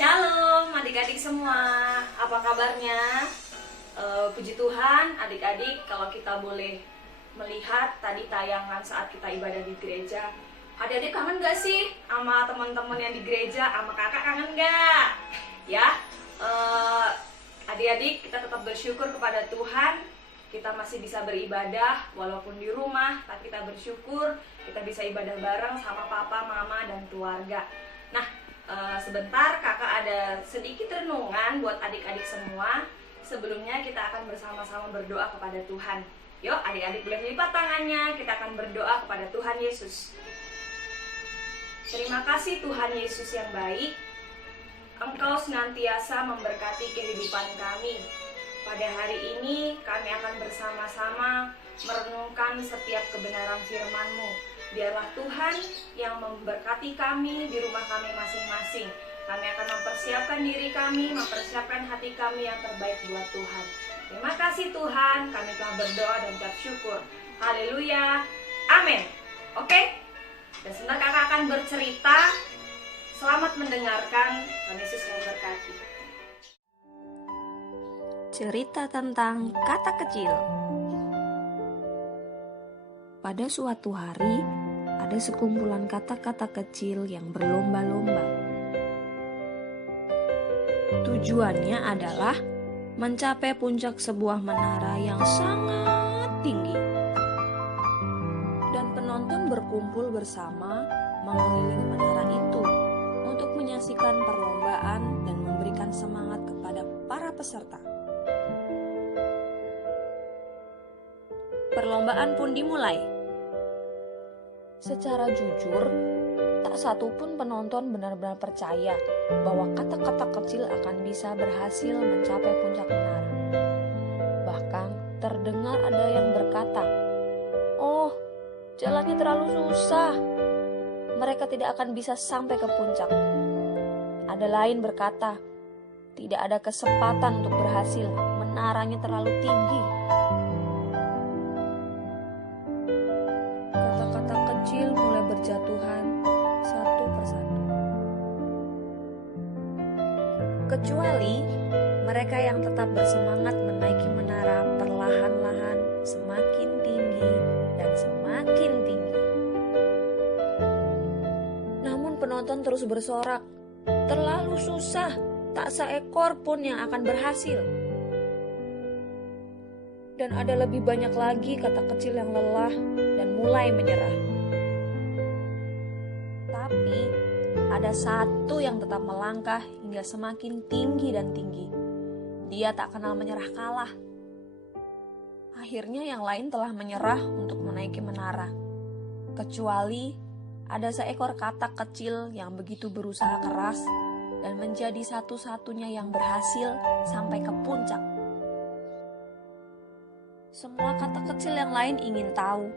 Shalom adik-adik semua, apa kabarnya? Puji Tuhan adik-adik, kalau kita boleh melihat tadi tayangan saat kita ibadah di gereja, adik-adik kangen gak sih sama teman-teman yang di gereja, sama kakak kangen gak? Ya, adik-adik kita tetap bersyukur kepada Tuhan, kita masih bisa beribadah walaupun di rumah, tapi kita bersyukur kita bisa ibadah bareng sama papa, mama, dan keluarga. Nah, sebentar kakak ada sedikit renungan buat adik-adik semua. Sebelumnya kita akan bersama-sama berdoa kepada Tuhan. Yuk adik-adik boleh melipat tangannya, kita akan berdoa kepada Tuhan Yesus. Terima kasih Tuhan Yesus yang baik, Engkau senantiasa memberkati kehidupan kami. Pada hari ini kami akan bersama-sama merenungkan setiap kebenaran firman-Mu. Biarlah Tuhan yang memberkati kami di rumah kami masing-masing. Kami akan mempersiapkan diri kami, mempersiapkan hati kami yang terbaik buat Tuhan. Terima kasih Tuhan, kami telah berdoa dan ucap syukur. Haleluya, amin. Oke, dan sebentar kakak akan bercerita. Selamat mendengarkan, Tuhan Yesus memberkati. Cerita tentang kata kecil. Pada suatu hari, ada sekumpulan kata-kata kecil yang berlomba-lomba. Tujuannya adalah mencapai puncak sebuah menara yang sangat tinggi. Dan penonton berkumpul bersama mengelilingi menara itu untuk menyaksikan perlombaan dan memberikan semangat kepada para peserta. Perlombaan pun dimulai. Secara jujur, tak satu pun penonton benar-benar percaya bahwa kata-kata kecil akan bisa berhasil mencapai puncak menara. Bahkan terdengar ada yang berkata, "Oh, jalannya terlalu susah. Mereka tidak akan bisa sampai ke puncak." Ada lain berkata, "Tidak ada kesempatan untuk berhasil, menaranya terlalu tinggi." Kata-kata kecil mulai berjatuhan satu persatu. Kecuali mereka yang tetap bersemangat menaiki menara perlahan-lahan semakin tinggi dan semakin tinggi. Namun penonton terus bersorak, "Terlalu susah, tak seekor pun yang akan berhasil." Dan ada lebih banyak lagi kata kecil yang lelah dan mulai menyerah. Tapi ada satu yang tetap melangkah hingga semakin tinggi dan tinggi. Dia tak kenal menyerah kalah. Akhirnya yang lain telah menyerah untuk menaiki menara. Kecuali ada seekor katak kecil yang begitu berusaha keras dan menjadi satu-satunya yang berhasil sampai ke puncak. Semua katak kecil yang lain ingin tahu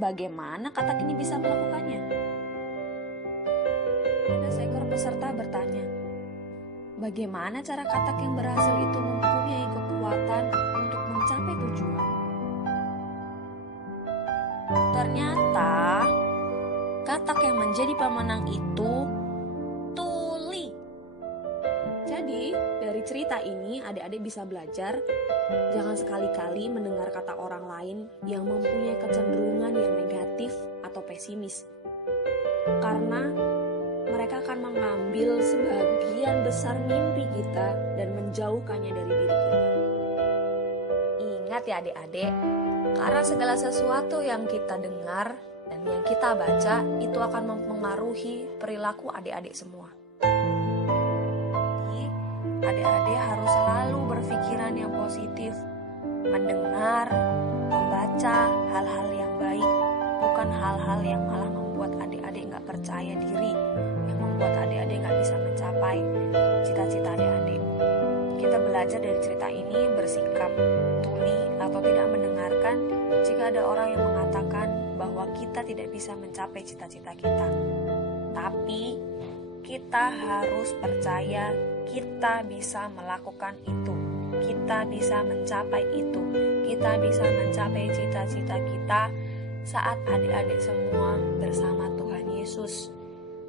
bagaimana katak ini bisa melakukannya. Ada seekor peserta bertanya, bagaimana cara katak yang berhasil itu mempunyai kekuatan untuk mencapai tujuan? Ternyata katak yang menjadi pemenang itu tuli. Jadi dari cerita ini adik-adik bisa belajar, jangan sekali-kali mendengar kata orang lain yang mempunyai kecenderungan yang negatif atau pesimis. Karena mereka akan mengambil sebagian besar mimpi kita dan menjauhkannya dari diri kita. Ingat ya adik-adik, karena segala sesuatu yang kita dengar dan yang kita baca itu akan mempengaruhi perilaku adik-adik semua. Adik-adik harus selalu berpikiran yang positif, mendengar, membaca hal-hal yang baik, bukan hal-hal yang malah membuat adik-adik gak percaya diri, yang membuat adik-adik gak bisa mencapai cita-cita adik-adik. Kita belajar dari cerita ini bersikap tuli atau tidak mendengarkan jika ada orang yang mengatakan bahwa kita tidak bisa mencapai cita-cita kita. Tapi kita harus percaya kita bisa melakukan itu, kita bisa mencapai itu, kita bisa mencapai cita-cita kita saat adik-adik semua bersama Tuhan Yesus.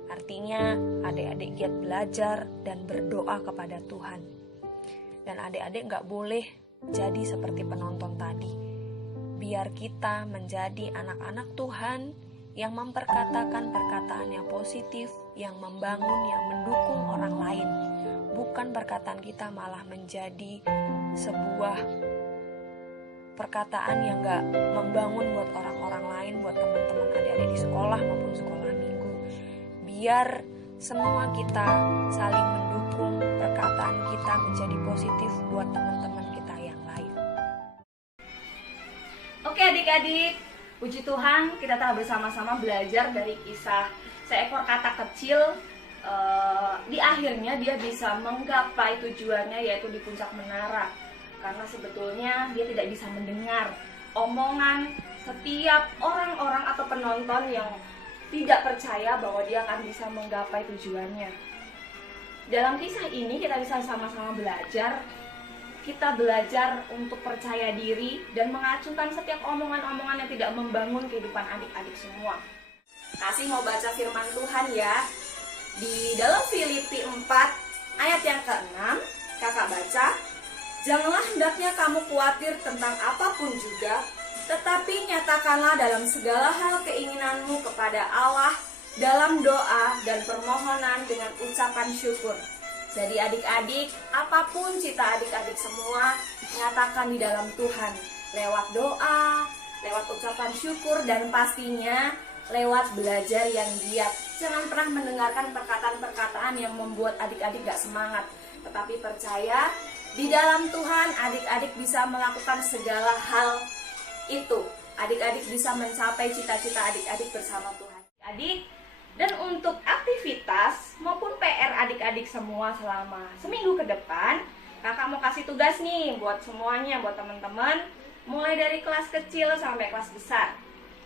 Artinya Artinya adik-adik giat belajar dan berdoa kepada Tuhan. Dan adik-adik gak boleh jadi seperti penonton tadi. Biar kita menjadi anak-anak Tuhan yang memperkatakan perkataan yang positif, yang membangun, yang mendukung orang lain. Bukan perkataan kita malah menjadi sebuah perkataan yang gak membangun buat orang-orang lain, buat teman-teman adik-adik di sekolah maupun sekolah minggu. Biar semua kita saling mendukung, perkataan kita menjadi positif buat teman-teman kita yang lain. Oke adik-adik, puji Tuhan kita telah bersama-sama belajar dari kisah seekor katak kecil. Di akhirnya dia bisa menggapai tujuannya, yaitu di puncak menara. Karena sebetulnya dia tidak bisa mendengar omongan setiap orang-orang atau penonton yang tidak percaya bahwa dia akan bisa menggapai tujuannya. Dalam kisah ini kita bisa sama-sama belajar. Kita belajar untuk percaya diri dan mengacungkan setiap omongan-omongan yang tidak membangun kehidupan adik-adik semua. Kasih mau baca firman Tuhan ya. Di dalam Filipi 4 ayat yang ke-6, kakak baca, "Janganlah hendaknya kamu khawatir tentang apapun juga, tetapi nyatakanlah dalam segala hal keinginanmu kepada Allah dalam doa dan permohonan dengan ucapan syukur." Jadi adik-adik, apapun cita adik-adik semua, nyatakan di dalam Tuhan. Lewat doa, lewat ucapan syukur, dan pastinya lewat belajar yang giat. Jangan pernah mendengarkan perkataan-perkataan yang membuat adik-adik gak semangat. Tetapi percaya, di dalam Tuhan adik-adik bisa melakukan segala hal itu. Adik-adik bisa mencapai cita-cita adik-adik bersama Tuhan. Adik, dan untuk aktivitas maupun PR adik-adik semua selama seminggu ke depan, kakak mau kasih tugas nih buat semuanya, buat teman-teman, mulai dari kelas kecil sampai kelas besar.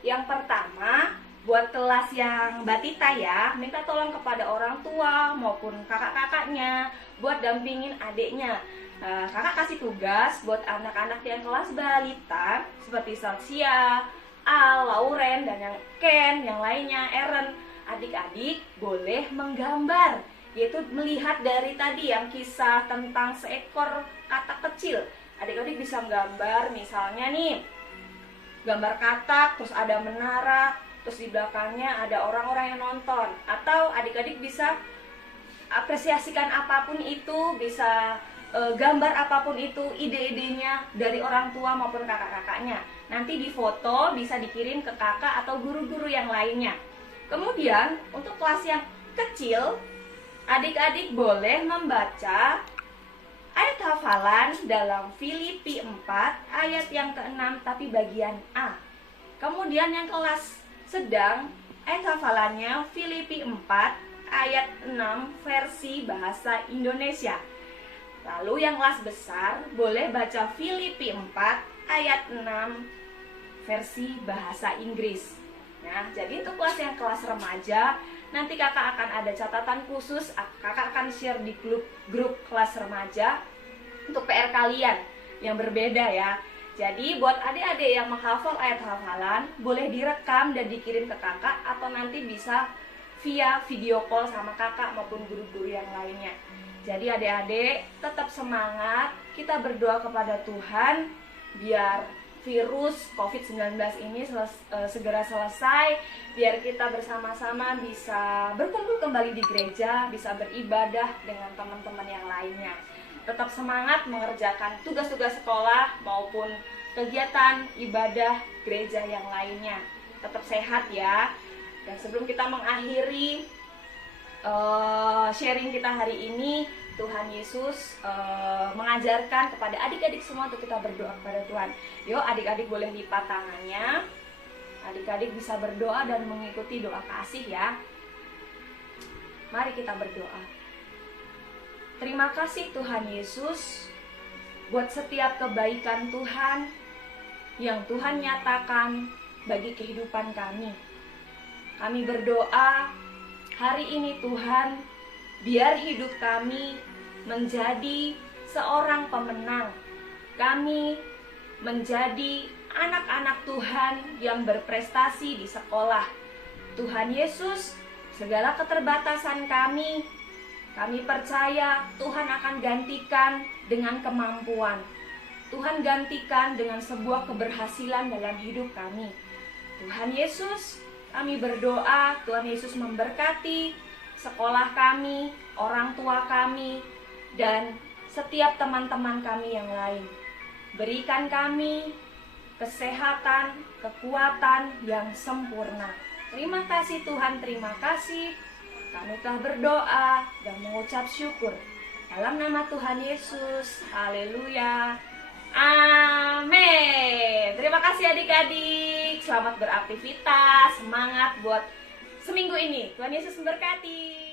Yang pertama, buat kelas yang batita ya, minta tolong kepada orang tua maupun kakak-kakaknya buat dampingin adiknya. Kakak kasih tugas buat anak-anak yang kelas balita seperti Sarsia, Al, Lauren, dan yang Ken, yang lainnya, Eren. Adik-adik boleh menggambar, yaitu melihat dari tadi yang kisah tentang seekor katak kecil. Adik-adik bisa menggambar, misalnya nih, gambar katak, terus ada menara, terus di belakangnya ada orang-orang yang nonton. Atau adik-adik bisa apresiasikan apapun itu, bisa gambar apapun itu, ide-idenya dari orang tua maupun kakak-kakaknya. Nanti difoto, bisa dikirim ke kakak atau guru-guru yang lainnya. Kemudian untuk kelas yang kecil, adik-adik boleh membaca ayat hafalan dalam Filipi 4 ayat yang ke-6 tapi bagian A. Kemudian yang kelas sedang, ayat hafalannya Filipi 4 ayat 6 versi bahasa Indonesia. Lalu yang kelas besar boleh baca Filipi 4 ayat 6 versi bahasa Inggris. Nah, jadi untuk kelas yang kelas remaja, nanti kakak akan ada catatan khusus, kakak akan share di grup kelas remaja untuk PR kalian yang berbeda ya. Jadi buat adik-adik yang menghafal ayat hafalan, boleh direkam dan dikirim ke kakak, atau nanti bisa via video call sama kakak maupun guru-guru yang lainnya. Jadi adik-adik tetap semangat, kita berdoa kepada Tuhan biar virus COVID-19 ini segera selesai, biar kita bersama-sama bisa berkumpul kembali di gereja, bisa beribadah dengan teman-teman yang lainnya. Tetap semangat mengerjakan tugas-tugas sekolah maupun kegiatan ibadah gereja yang lainnya. Tetap sehat ya. Dan sebelum kita mengakhiri sharing kita hari ini, Tuhan Yesus mengajarkan kepada adik-adik semua untuk kita berdoa kepada Tuhan. Yuk adik-adik boleh lipat tangannya. Adik-adik bisa berdoa dan mengikuti doa kasih ya. Mari kita berdoa. Terima kasih Tuhan Yesus buat setiap kebaikan Tuhan yang Tuhan nyatakan bagi kehidupan kami. Kami berdoa hari ini Tuhan, biar hidup kami menjadi seorang pemenang. Kami menjadi anak-anak Tuhan yang berprestasi di sekolah. Tuhan Yesus, segala keterbatasan kami percaya Tuhan akan gantikan dengan kemampuan. Tuhan gantikan dengan sebuah keberhasilan dalam hidup kami. Tuhan Yesus, kami berdoa Tuhan Yesus memberkati sekolah kami, orang tua kami, dan setiap teman-teman kami yang lain. Berikan kami kesehatan, kekuatan yang sempurna. Terima kasih Tuhan, terima kasih. Kami telah berdoa dan mengucap syukur. Dalam nama Tuhan Yesus, haleluya. Amin. Terima kasih adik-adik. Selamat beraktivitas. Semangat buat seminggu ini. Tuhan Yesus memberkati.